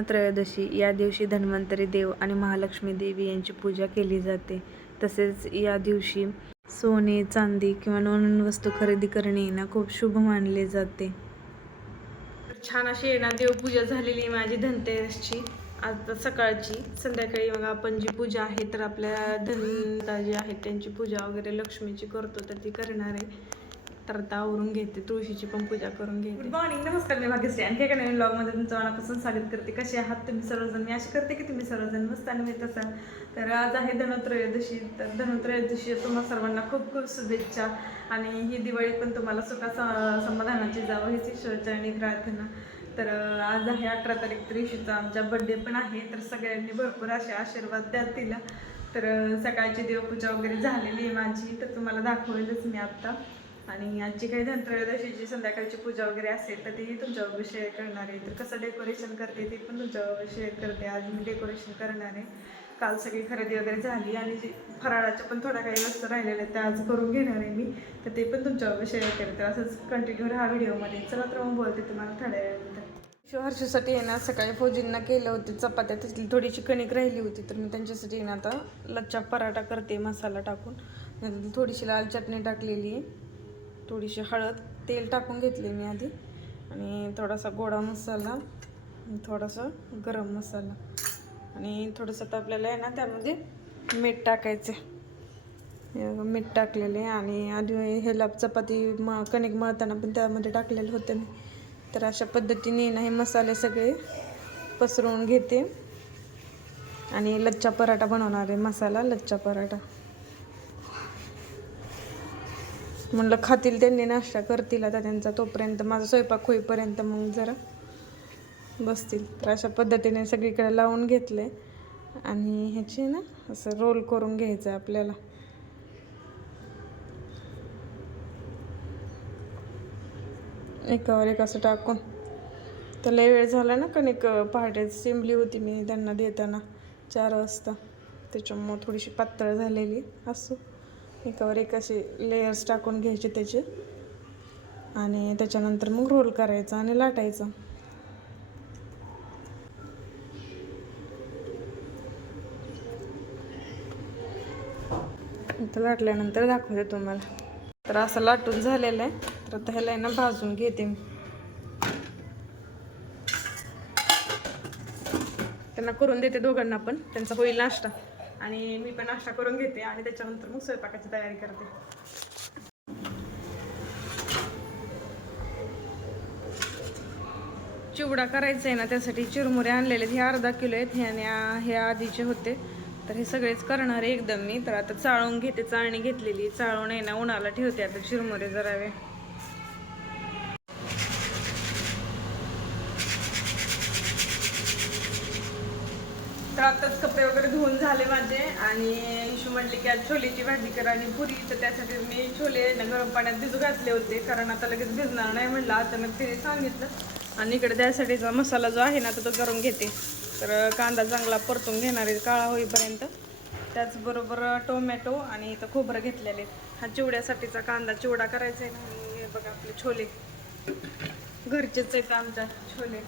धनत्रयोदशी या दिवशी धन्वंतरी देव आणि महालक्ष्मी देवी यांची पूजा केली जाते. तसेच या दिवशी सोने चांदी किंवा नवनवीन वस्तू खरेदी करणे ना खूप शुभ मानले जाते. छान अशी आहे ना देवपूजा झालेली आहे माझी धनतेरसची. आज सकाळची संध्याकाळी मग आपण जी पूजा आहे तर आपल्या धनता जी आहे त्यांची पूजा वगैरे लक्ष्मीची करतो तर ती करणार आहे. तर आता आवरून घेते तुळशीची पण पूजा करून घेते. गुड मॉर्निंग नमस्कार मी भाग्यश्री. आणखी एका नवीन ब्लॉगमध्ये तुमचं मनापासून स्वागत करते. कसे आहात तुम्ही सर्वजण? मी अशी करते की तुम्ही सर्वजण मस्त आणि मी तसा. तर आज आहे धनत्रयोदशी. तर धनत्रयोदशी तुम्हाला सर्वांना खूप खूप शुभेच्छा. आणि ही दिवाळी पण तुम्हाला सुखा समाधानाची जावं हीच ईश्वरचरणी प्रार्थना. तर आज आहे अठरा तारीख त्रिशीचा आमचा बड्डे पण आहे. तर सगळ्यांनी भरपूर असे आशीर्वाद द्या तिला. तर सकाळची देवपूजा वगैरे झालेली आहे माझी. तर तुम्हाला दाखवेलच मी आत्ता आणि आजची काही धनत्रयोदशीची संध्याकाळची पूजा वगैरे असेल तर तीही तुमच्याबरोबर शेअर करणार आहे. तर कसं डेकोरेशन करते ते पण तुमच्याबरोबर शेअर करते. आज मी डेकोरेशन करणार आहे. काल सगळी खरेदी वगैरे झाली आणि जे फराळाच्या पण थोड्या काही वस्तू राहिलेल्या आहेत त्या आज करून घेणार आहे मी. तर ते पण तुमच्याबरोबर शेअर करते तर असंच कंटिन्यू राहा व्हिडिओमध्ये. चला तर मग बोलते तुम्हाला थोड्या वेळानंतर. हर्षसाठी आहे ना सकाळी फौजींना केलं होतं चपात्या. तिथली थोडीशी कणिक राहिली होती. तर मी त्यांच्यासाठी ना आता लच्चा पराठा करते मसाला टाकून. थोडीशी लाल चटणी टाकलेली आहे. थोडीशी हळद तेल टाकून घेतले मी आधी. आणि थोडासा गोडा मसाला थोडासा गरम मसाला. आणि थोडंसं आता आपल्याला आहे ना त्यामध्ये मीठ टाकायचं मीठ टाकलेले. आणि आधी ह्याला चपाती म कणिक मळताना पण त्यामध्ये टाकलेले होते मी. तर अशा पद्धतीने ना हे मसाले सगळे पसरवून घेते. आणि लच्छा पराठा बनवणार आहे मसाला लच्चा पराठा. म्हणलं खातील त्यांनी नाश्ता करतील आता त्यांचा तोपर्यंत. माझा स्वयंपाक होईपर्यंत मग जरा बसतील. तर अशा पद्धतीने सगळीकडे लावून घेतले. आणि ह्याची ना असं रोल करून घ्यायचं आहे आपल्याला. एकावर एक असं टाकून. तर लय वेळ झाला ना कणिक पहाटे शिंबली होती मी त्यांना देताना. चार वाजता. त्याच्यामुळं थोडीशी पातळ झालेली असो. एकावर एक असे लेयर्स टाकून घ्यायचे त्याचे. आणि त्याच्यानंतर मग रोल करायचं आणि लाटायचं. इथं लाटल्यानंतर दाखवते तुम्हाला. तर असं लाटून झालेलं आहे. तर आता ह्याला ना भाजून घेते मी. त्यांना करून देते दोघांना पण. त्यांचा होईल नाश्ता. आणि मी पण नाश्ता करून घेते आणि त्याच्यानंतर मग स्वयंपाकाची तयारी करते. चिवडा करायचा आहे ना त्यासाठी चिरमुरे आणलेले आहेत. हे अर्धा किलो आहेत. हे आणि हे आधीचे होते तर हे सगळेच करणार आहे एकदम मी. तर आता चाळून घेते चाळणी घेतलेली. चाळून आहे ना उन्हाला ठेवते आता चिरमुरे जरा वेळ तर आताच कपडे वगैरे धुवून झाले माझे आणि इशू म्हटले की आज छोलेची भाजी करा आणि पुरी तर त्यासाठी मी छोले गरम पाण्यात भिजू घातले होते कारण आता लगेच भिजणार नाही म्हटलं अचानक तिने सांगितलं. आणि इकडे त्यासाठीचा मसाला जो आहे ना तो तो गरम घेते. तर कांदा चांगला परतून घेणार आहे काळा होईपर्यंत. त्याचबरोबर टोमॅटो आणि इथं खोबरं घेतलेले. हा चिवड्यासाठीचा कांदा चिवडा करायचा आहे ना आणि हे बघा आपले छोले. घरचेच आहेत आमच्या छोले.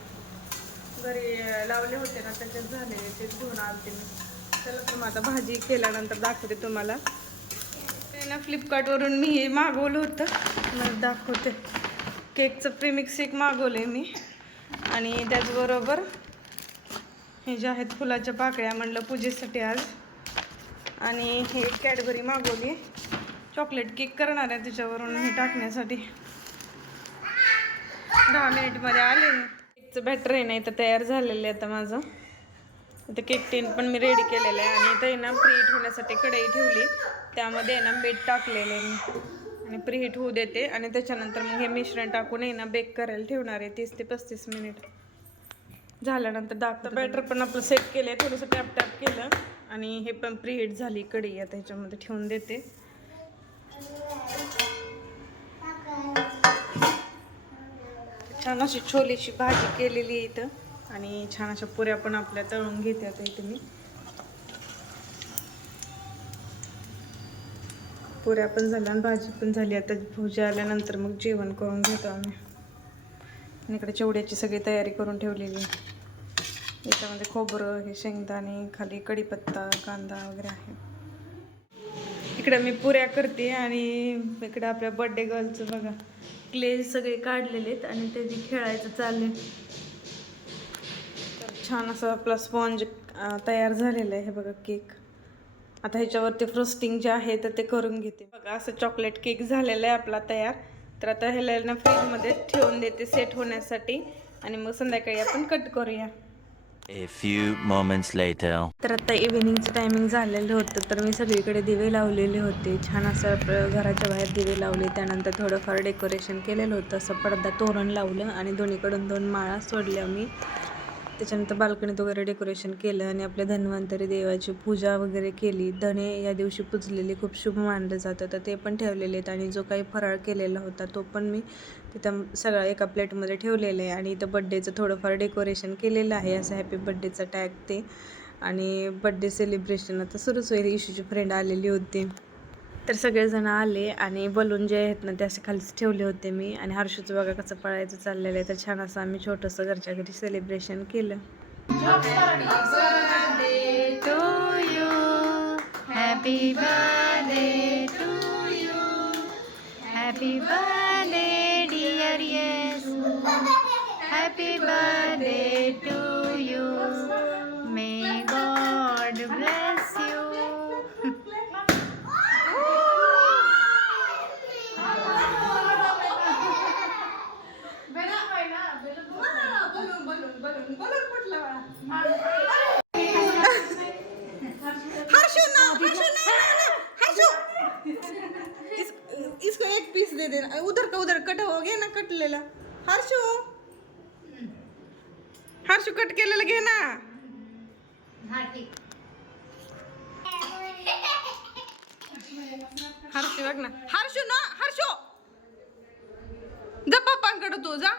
घरी लावले होते ना त्याच्यात झालेले ते घेऊन आणते मी. चला तर मग आता भाजी केल्यानंतर दाखवते तुम्हाला. ते ना फ्लिपकार्टवरून मी हे मागवलं होतं. मग दाखवते. केकचं प्रीमिक्स एक मागवलं मी. आणि त्याचबरोबर हे जे आहेत फुलाच्या पाकळ्या म्हणलं पूजेसाठी आज. आणि हे कॅडबरी मागवली. चॉकलेट केक करणार आहे त्याच्यावरून हे टाकण्यासाठी. दहा मिनिटमध्ये आले. मी केकचं बॅटर आहे ना इथं तयार झालेलं आहे आता माझं. इथं केक टीन पण मी रेडी केलेलं आहे. आणि इथं आहे ना प्रीहीट होण्यासाठी कढई ठेवली. त्यामध्ये आहे ना मीठ टाकलेलं आहे मी. आणि प्रीहीट होऊ देते. आणि त्याच्यानंतर मग हे मिश्रण टाकून आहे ना बेक करायला ठेवणार आहे. तीस ते पस्तीस मिनिट झाल्यानंतर दाखवतं बॅटर पण आपलं सेट केलं आहे थोडंसं टॅप टॅप केलं. आणि हे पण प्रीहीट झाली कढई. आता ह्याच्यामध्ये ठेवून देते. छान अशी छोलेची भाजी केलेली आहे इथं. आणि छान अशा पुऱ्या पण आपल्या तळून घेते आता इथे मी. पुऱ्या पण झाल्या आणि भाजी पण झाली. आता भुजा आल्यानंतर मग जेवण करून घेतो आम्ही. आणि इकडे चिवड्याची सगळी तयारी करून ठेवलेली आहे. याच्यामध्ये खोबरं हे शेंगदाणे खाली कढीपत्ता कांदा वगैरे आहे. इकडं मी पुऱ्या करते आणि इकडं आपल्या बर्थडे गर्लचं बघा. क्ले सगळे काढलेले आहेत आणि जे खेळायचं चालले तर छान असं आपला स्पॉन्ज तयार झालेला आहे. हे बघा केक. आता ह्याच्यावरती फ्रोस्टिंग जे आहे तर ते करून घेते. बघा असं चॉकलेट केक झालेला आहे आपला तयार. तर आता ह्याला ना फ्रीजमध्ये ठेवून देते सेट होण्यासाठी. आणि मग संध्याकाळी आपण कट करूया. A few moments later. तर आता इव्हिनिंगचं टायमिंग झालेलं होतं तर मी सगळीकडे दिवे लावलेले होते. छान असं घराच्या बाहेर दिवे लावले. त्यानंतर थोडंफार डेकोरेशन केलेलं होतं. असं पडदा तोरण लावलं आणि दोन्हीकडून दोन माळा सोडल्या मी. त्याच्यानंतर बाल्कनीत वगैरे डेकोरेशन केलं आणि आपल्या धन्वंतरी देवाची पूजा वगैरे केली. धने या दिवशी पुजलेले खूप शुभ मानलं जातं तर ते पण ठेवलेले आहेत आणि जो काही फराळ केलेला होता तो पण मी तिथं सगळा एका प्लेटमध्ये ठेवलेलं आहे. आणि इथं बड्डेचं थोडंफार डेकोरेशन केलेलं आहे. असं हॅपी बड्डेचं टॅग ते. आणि बड्डे सेलिब्रेशन आता सुरूच होईल. इशूची फ्रेंड आलेली होती. तर सगळेजण आले आणि बलून जे आहेत ना ते असे खालीच ठेवले होते मी. आणि हर्षूचं बघा कसं पळायचं चाललेलं आहे. तर छान असं आम्ही छोटंसं घरच्या घरी सेलिब्रेशन केलं. Happy birthday to हर्षू ना हर्षू ना हर्षू इस, इसको एक पीस दे देना. उधर का उधर कट हो गया ना कटलेला हर्षू हर्षू कट केलेलं घे ना. हर्षू बघ ना. हर्षू ना हर्षू जा पप्पांकडे तू जा.